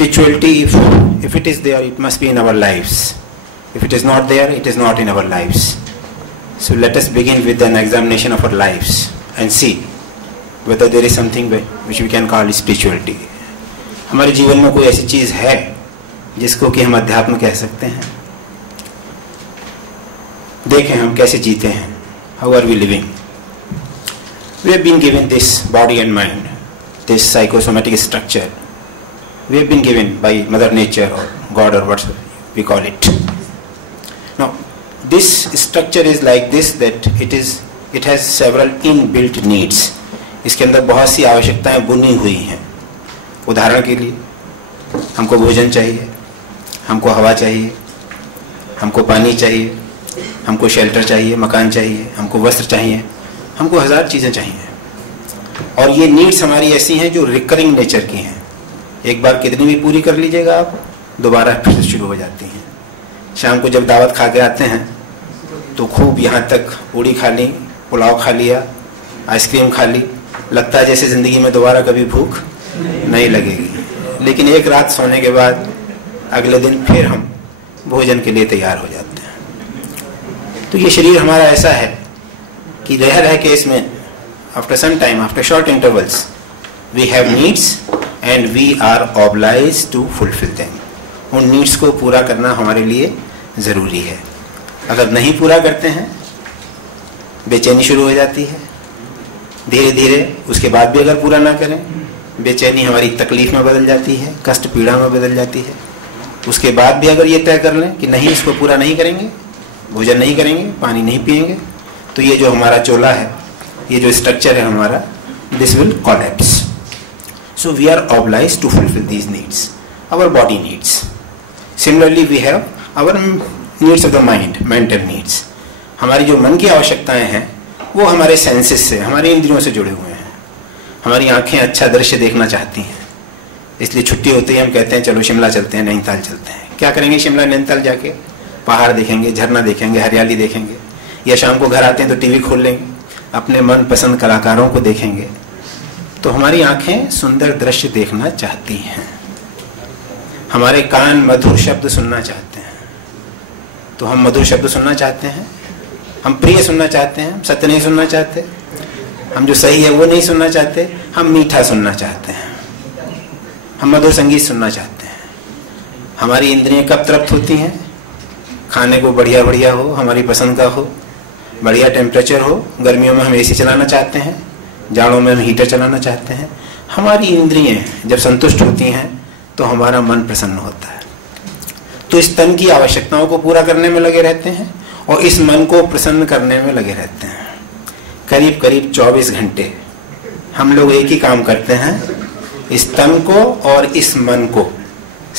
spirituality, if it is there, it must be in our lives. If it is not there, it is not in our lives. So let us begin with an examination of our lives and see whether there is something which we can call spirituality. हमारे जीवन में कोई ऐसी चीज है जिसको कि हम अध्यात्म कह सकते हैं. देखें हम कैसे जीते हैं. How are we living? We have been given this body and mind, this psychosomatic structure. We have been given by Mother Nature or God or what we call it. Now, this structure is like this, that it has several inbuilt needs. इसके अंदर बहुत सी आवश्यकताएं बुनी हुई हैं. उदाहरण के लिए हमको भोजन चाहिए, हमको हवा चाहिए, हमको पानी चाहिए, हमको शेल्टर चाहिए, मकान चाहिए, हमको वस्त्र चाहिए, हमको 1000 चीज़ें चाहिए. और ये नीड्स हमारी ऐसी हैं जो रिकरिंग नेचर की हैं. एक बार कितनी भी पूरी कर लीजिएगा आप, दोबारा फिर से शुरू हो जाती हैं. शाम को जब दावत खा के आते हैं तो खूब यहाँ तक पूड़ी खा ली, पुलाव खा लिया, आइसक्रीम खा ली, लगता है जैसे ज़िंदगी में दोबारा कभी भूख नहीं लगेगी. लेकिन एक रात सोने के बाद अगले दिन फिर हम भोजन के लिए तैयार हो जाते हैं. तो ये शरीर हमारा ऐसा है कि रह के इसमें after some time, after short intervals, we have needs and we are obliged to fulfil them. उन नीड्स को पूरा करना हमारे लिए ज़रूरी है. अगर नहीं पूरा करते हैं बेचैनी शुरू हो जाती है. धीरे धीरे उसके बाद भी अगर पूरा ना करें, बेचैनी हमारी तकलीफ में बदल जाती है, कष्ट पीड़ा में बदल जाती है. उसके बाद भी अगर ये तय कर लें कि नहीं, इसको पूरा नहीं करेंगे, भोजन नहीं करेंगे, पानी नहीं पिएंगे, तो ये जो हमारा चोला है, ये जो स्ट्रक्चर है हमारा, this will collapse. So we are obliged to fulfill these needs, our body needs. Similarly, we have our needs of the mind, mental needs. हमारी जो मन की आवश्यकताएं हैं वो हमारे सेंसेस से, हमारी इंद्रियों से जुड़े हुए हैं. हमारी आंखें अच्छा दृश्य देखना चाहती हैं, इसलिए छुट्टी होती है हम कहते हैं चलो शिमला चलते हैं, नैनीताल चलते हैं. क्या करेंगे शिमला नैनीताल जाके? पहाड़ देखेंगे, झरना देखेंगे, हरियाली देखेंगे. या शाम को घर आते हैं तो टीवी खोल लेंगे, अपने मन पसंद कलाकारों को देखेंगे. तो हमारी आंखें सुंदर दृश्य देखना चाहती हैं, हमारे कान मधुर शब्द सुनना चाहते हैं. तो हम मधुर शब्द सुनना चाहते हैं, हम प्रिय सुनना चाहते हैं, सत्य नहीं सुनना चाहते, हम जो सही है वो नहीं सुनना चाहते, हम मीठा सुनना चाहते हैं, हम मधुर संगीत सुनना चाहते हैं. हमारी इंद्रियां कब तृप्त होती हैं? खाने को बढ़िया बढ़िया हो, हमारी पसंद का हो, बढ़िया टेम्परेचर हो. गर्मियों में हम एसी चलाना चाहते हैं, जाड़ों में हम हीटर चलाना चाहते हैं. हमारी इंद्रियां जब संतुष्ट होती हैं तो हमारा मन प्रसन्न होता है. तो इस तन की आवश्यकताओं को पूरा करने में लगे रहते हैं और इस मन को प्रसन्न करने में लगे रहते हैं. करीब करीब 24 घंटे हम लोग एक ही काम करते हैं, इस तन को और इस मन को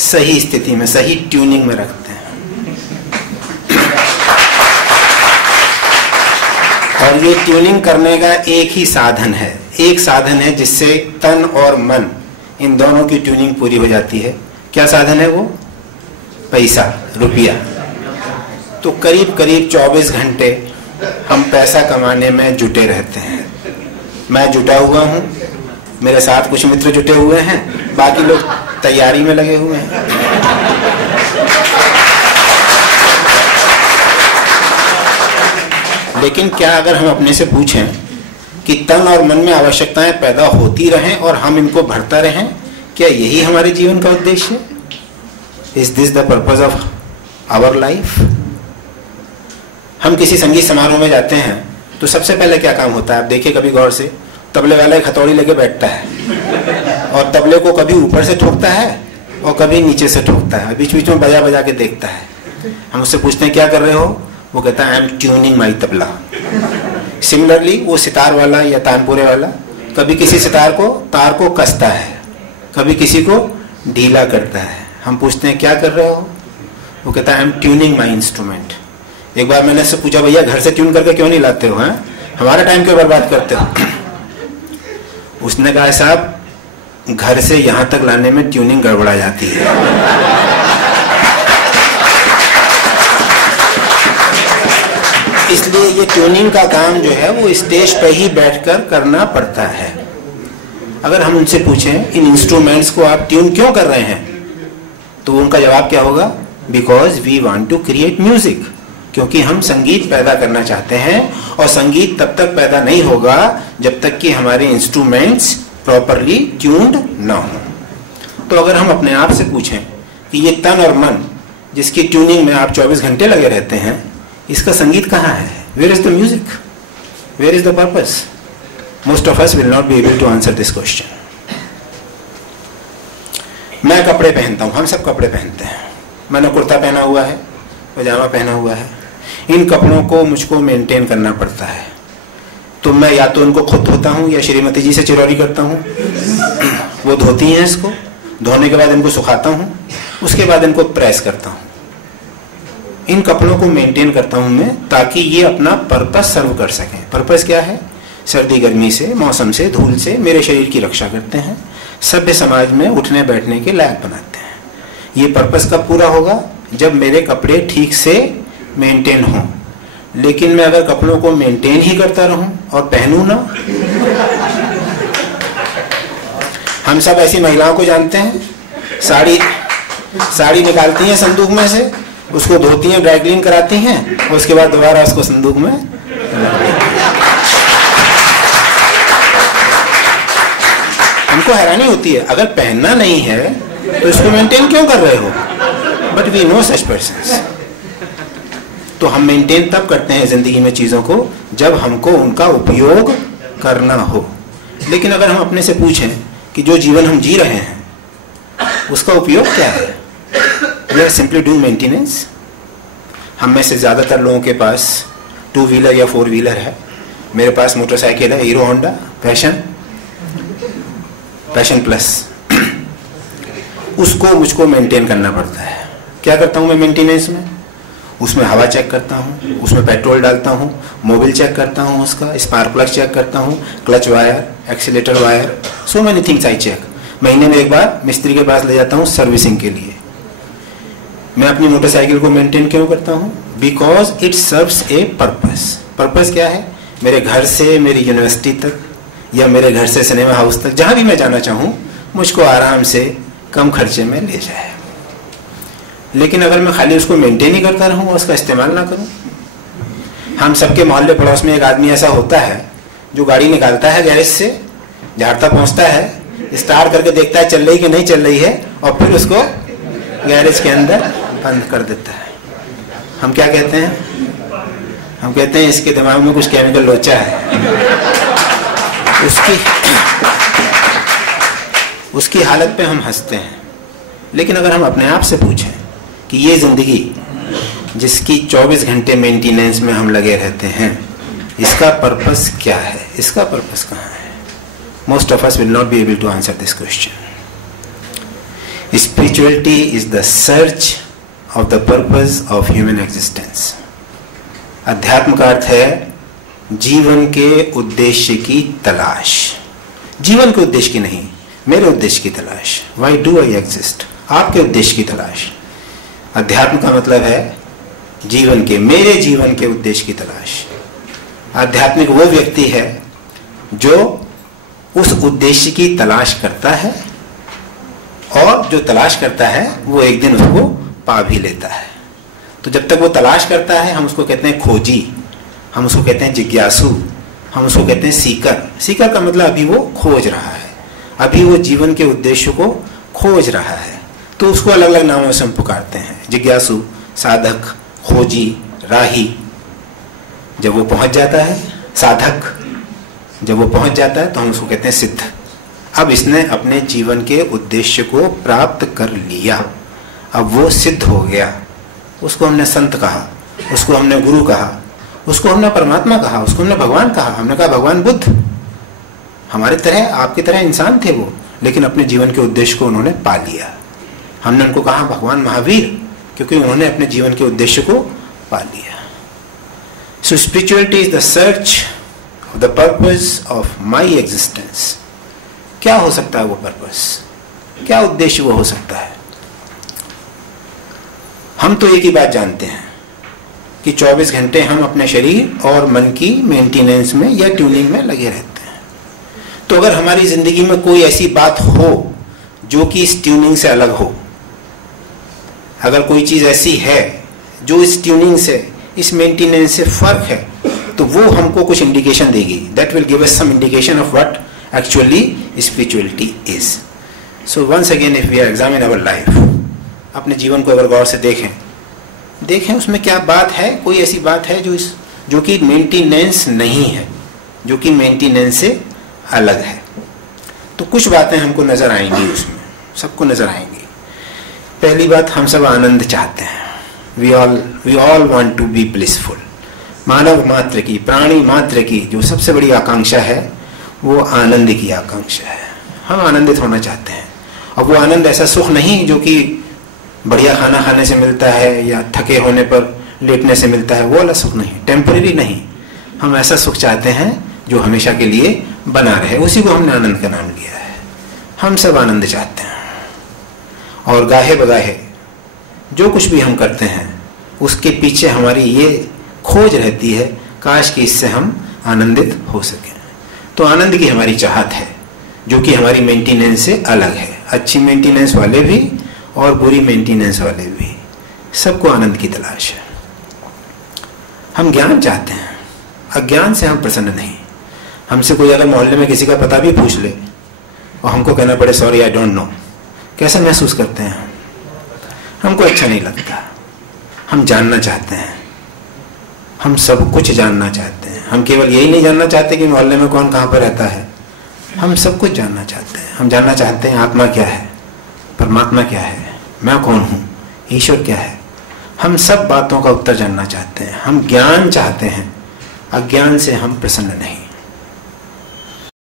सही स्थिति में, सही ट्यूनिंग में रखते हैं. और ये ट्यूनिंग करने का एक ही साधन है, एक साधन है जिससे तन और मन, इन दोनों की ट्यूनिंग पूरी हो जाती है. क्या साधन है वो? पैसा, रुपया. तो करीब करीब 24 घंटे हम पैसा कमाने में जुटे रहते हैं. मैं जुटा हुआ हूँ, मेरे साथ कुछ मित्र जुटे हुए हैं, बाकी लोग तैयारी में लगे हुए हैं. लेकिन क्या अगर हम अपने से पूछें कि तन और मन में आवश्यकताएं पैदा होती रहें और हम इनको भरता रहें, क्या यही हमारे जीवन का उद्देश्य है? Is this the purpose of our life? हम किसी संगीत समारोह में जाते हैं तो सबसे पहले क्या काम होता है? आप देखिए कभी गौर से, तबले वाला एक हथौड़ी लेके बैठता है और तबले को कभी ऊपर से ठोकता है और कभी नीचे से ठोकता है, बीच बीच में बजा बजा के देखता है. हम उससे पूछते हैं क्या कर रहे हो? वो कहता है I am tuning my tabla. Similarly वो सितार वाला या तानपुरे वाला कभी किसी सितार को, तार को कसता है, कभी किसी को ढीला करता है. हम पूछते हैं क्या कर रहे हो? वो कहता है I am tuning my instrument. एक बार मैंने उससे पूछा भैया घर से ट्यून करके क्यों नहीं लाते हो, हैं हमारा टाइम क्यों बर्बाद करते हो? उसने कहा साहब घर से यहाँ तक लाने में ट्यूनिंग गड़बड़ा जाती है. इसलिए ये ट्यूनिंग का काम जो है वो स्टेज पे ही बैठकर करना पड़ता है. अगर हम उनसे पूछें इन इंस्ट्रूमेंट्स को आप ट्यून क्यों कर रहे हैं, तो उनका जवाब क्या होगा? Because we want to create music, क्योंकि हम संगीत पैदा करना चाहते हैं, और संगीत तब तक पैदा नहीं होगा जब तक कि हमारे इंस्ट्रूमेंट्स प्रॉपरली ट्यून्ड ना हो। तो अगर हम अपने आप से पूछें कि ये तन और मन जिसकी ट्यूनिंग में आप 24 घंटे लगे रहते हैं, इसका संगीत कहाँ है? Where is the music? Where is the purpose? Most of us will not be able to answer this question. मैं कपड़े पहनता हूं, हम सब कपड़े पहनते हैं। मैंने कुर्ता पहना हुआ है, पजामा पहना हुआ है। इन कपड़ों को मुझको मेंटेन करना पड़ता है। तो मैं या तो उनको खुद धोता हूं या श्रीमती जी से चिरौरी करता हूं, वो धोती हैं इसको। धोने के बाद इनको सुखाता हूं, उसके बाद इनको प्रेस करता हूं। इन कपड़ों को मेंटेन करता हूं मैं, ताकि ये अपना पर्पस सर्व कर सकें। पर्पस क्या है? सर्दी गर्मी से, मौसम से, धूल से मेरे शरीर की रक्षा करते हैं, सभ्य समाज में उठने बैठने के लायक बनाते हैं। ये पर्पस कब पूरा होगा? जब मेरे कपड़े ठीक से मेंटेन हों। लेकिन मैं अगर कपड़ों को मेंटेन ही करता रहूं और पहनूं ना, हम सब ऐसी महिलाओं को जानते हैं, साड़ी निकालती हैं संदूक में से, उसको धोती हैं, ड्राई क्लीन कराती हैं, और उसके बाद दोबारा उसको संदूक में। हमको हैरानी होती है, अगर पहनना नहीं है तो इसको मेंटेन क्यों कर रहे हो? But we know such persons. तो हम मेंटेन तब करते हैं जिंदगी में चीजों को जब हमको उनका उपयोग करना हो। लेकिन अगर हम अपने से पूछें कि जो जीवन हम जी रहे हैं उसका उपयोग क्या है? We are simply doing maintenance. हम में से ज्यादातर लोगों के पास 2 व्हीलर या 4 व्हीलर है। मेरे पास मोटरसाइकिल है, हीरो होंडा पैशन प्लस। उसको मुझको मेंटेन करना पड़ता है। क्या करता हूं मैं मेंटेनेंस में? उसमें हवा चेक करता हूं, उसमें पेट्रोल डालता हूं, मोबिल चेक करता हूं, उसका स्पार्क प्लग चेक करता हूं, clutch wire, accelerator wire, so many things I check. महीने में एक बार मिस्त्री के पास ले जाता हूं सर्विसिंग के लिए। मैं अपनी मोटरसाइकिल को मेंटेन क्यों करता हूं? Because it serves a purpose. Purpose क्या है? मेरे घर से मेरी यूनिवर्सिटी तक या मेरे घर से सिनेमा हाउस तक, जहां भी मैं जाना चाहूं, मुझको आराम से कम खर्चे में ले जाए। लेकिन अगर मैं खाली उसको मेंटेन ही करता रहूं और उसका इस्तेमाल ना करूं, हम सबके मोहल्ले पड़ोस में एक आदमी ऐसा होता है जो गाड़ी निकालता है गैरेज से, झाड़ता पहुंचता है, स्टार्ट करके देखता है चल रही कि नहीं चल रही है, और फिर उसको गैरेज के अंदर बंद कर देता है। हम क्या कहते हैं? हम कहते हैं इसके दिमाग में कुछ केमिकल लोचा है। उसकी हालत पे हम हंसते हैं। लेकिन अगर हम अपने आप से पूछें कि ये जिंदगी जिसकी 24 घंटे मेंटेनेंस में हम लगे रहते हैं, इसका पर्पस क्या है? इसका पर्पस कहाँ है? Most of us will not be able to answer this question. Spirituality is the search of the purpose of human existence. अध्यात्म का अर्थ है जीवन के उद्देश्य की तलाश। जीवन के उद्देश्य की नहीं, मेरे उद्देश्य की तलाश। Why do I exist? आपके उद्देश्य की तलाश। अध्यात्म का मतलब है जीवन के, मेरे जीवन के उद्देश्य की तलाश। आध्यात्मिक वो व्यक्ति है जो उस उद्देश्य की तलाश करता है, और जो तलाश करता है वो एक दिन उसको पा भी लेता है। तो जब तक वो तलाश करता है हम उसको कहते हैं खोजी, हम उसको कहते हैं जिज्ञासु, हम उसको कहते हैं सीकर। सीकर का मतलब अभी वो खोज रहा है, अभी वो जीवन के उद्देश्य को खोज रहा है। तो उसको अलग अलग नामों से हम पुकारते हैं, जिज्ञासु, साधक, खोजी, राही। जब वो पहुंच जाता है, साधक जब वो पहुंच जाता है तो हम उसको कहते हैं सिद्ध। अब इसने अपने जीवन के उद्देश्य को प्राप्त कर लिया, अब वो सिद्ध हो गया। उसको हमने संत कहा, उसको हमने गुरु कहा, उसको हमने परमात्मा कहा, उसको हमने भगवान कहा। हमने कहा भगवान बुद्ध हमारे तरह, आपकी तरह इंसान थे वो, लेकिन अपने जीवन के उद्देश्य को उन्होंने पा लिया। हमने उनको कहा भगवान महावीर, क्योंकि उन्होंने अपने जीवन के उद्देश्य को पा लिया। So spirituality is the search of the purpose of my existence. क्या हो सकता है वो पर्पस? क्या उद्देश्य वो हो सकता है? हम तो एक ही बात जानते हैं कि 24 घंटे हम अपने शरीर और मन की मेंटेनेंस में या ट्यूनिंग में लगे रहते हैं। तो अगर हमारी जिंदगी में कोई ऐसी बात हो जो कि इस ट्यूनिंग से अलग हो, अगर कोई चीज़ ऐसी है जो इस ट्यूनिंग से, इस मेंटेनेंस से फर्क है, तो वो हमको कुछ इंडिकेशन देगी. That will give us some indication of what actually spirituality is. So once again if we are examine our life, अपने जीवन को अगर गौर से देखें उसमें क्या बात है, कोई ऐसी बात है जो कि मेंटेनेंस नहीं है, जो कि मेंटेनेंस से अलग है. तो कुछ बातें हमको नजर आएंगी, उसमें सबको नजर आएंगी. पहली बात, हम सब आनंद चाहते हैं. We all want to be blissful. मानव मात्र की, प्राणी मात्र की जो सबसे बड़ी आकांक्षा है वो आनंद की आकांक्षा है. हम आनंदित होना चाहते हैं. और वो आनंद ऐसा सुख नहीं जो कि बढ़िया खाना खाने से मिलता है या थके होने पर लेटने से मिलता है, वो वाला सुख नहीं, टेम्परेरी नहीं. हम ऐसा सुख चाहते हैं जो हमेशा के लिए बना रहे. उसी को हमने आनंद का नाम दिया है. हम सब आनंद चाहते हैं और गाहे बगाहे जो कुछ भी हम करते हैं उसके पीछे हमारी ये खोज रहती है, काश कि इससे हम आनंदित हो सकें. तो आनंद की हमारी चाहत है जो कि हमारी मेंटेनेंस से अलग है. अच्छी मेंटेनेंस वाले भी और बुरी मेंटेनेंस वाले भी, सबको आनंद की तलाश है. हम ज्ञान चाहते हैं, अज्ञान से हम प्रसन्न नहीं. हमसे कोई अगर मोहल्ले में किसी का पता भी पूछ ले और हमको कहना पड़े सॉरी आई डोंट नो, कैसा महसूस करते हैं? हमको अच्छा नहीं लगता. हम जानना चाहते हैं, हम सब कुछ जानना चाहते हैं. हम केवल यही नहीं जानना चाहते कि मोहल्ले में कौन कहाँ पर रहता है. हम सब कुछ जानना चाहते हैं. हम जानना चाहते हैं आत्मा क्या है, परमात्मा क्या है, मैं कौन हूँ, ईश्वर क्या है. हम सब बातों का उत्तर जानना चाहते हैं. हम ज्ञान चाहते हैं, अज्ञान से हम प्रसन्न नहीं.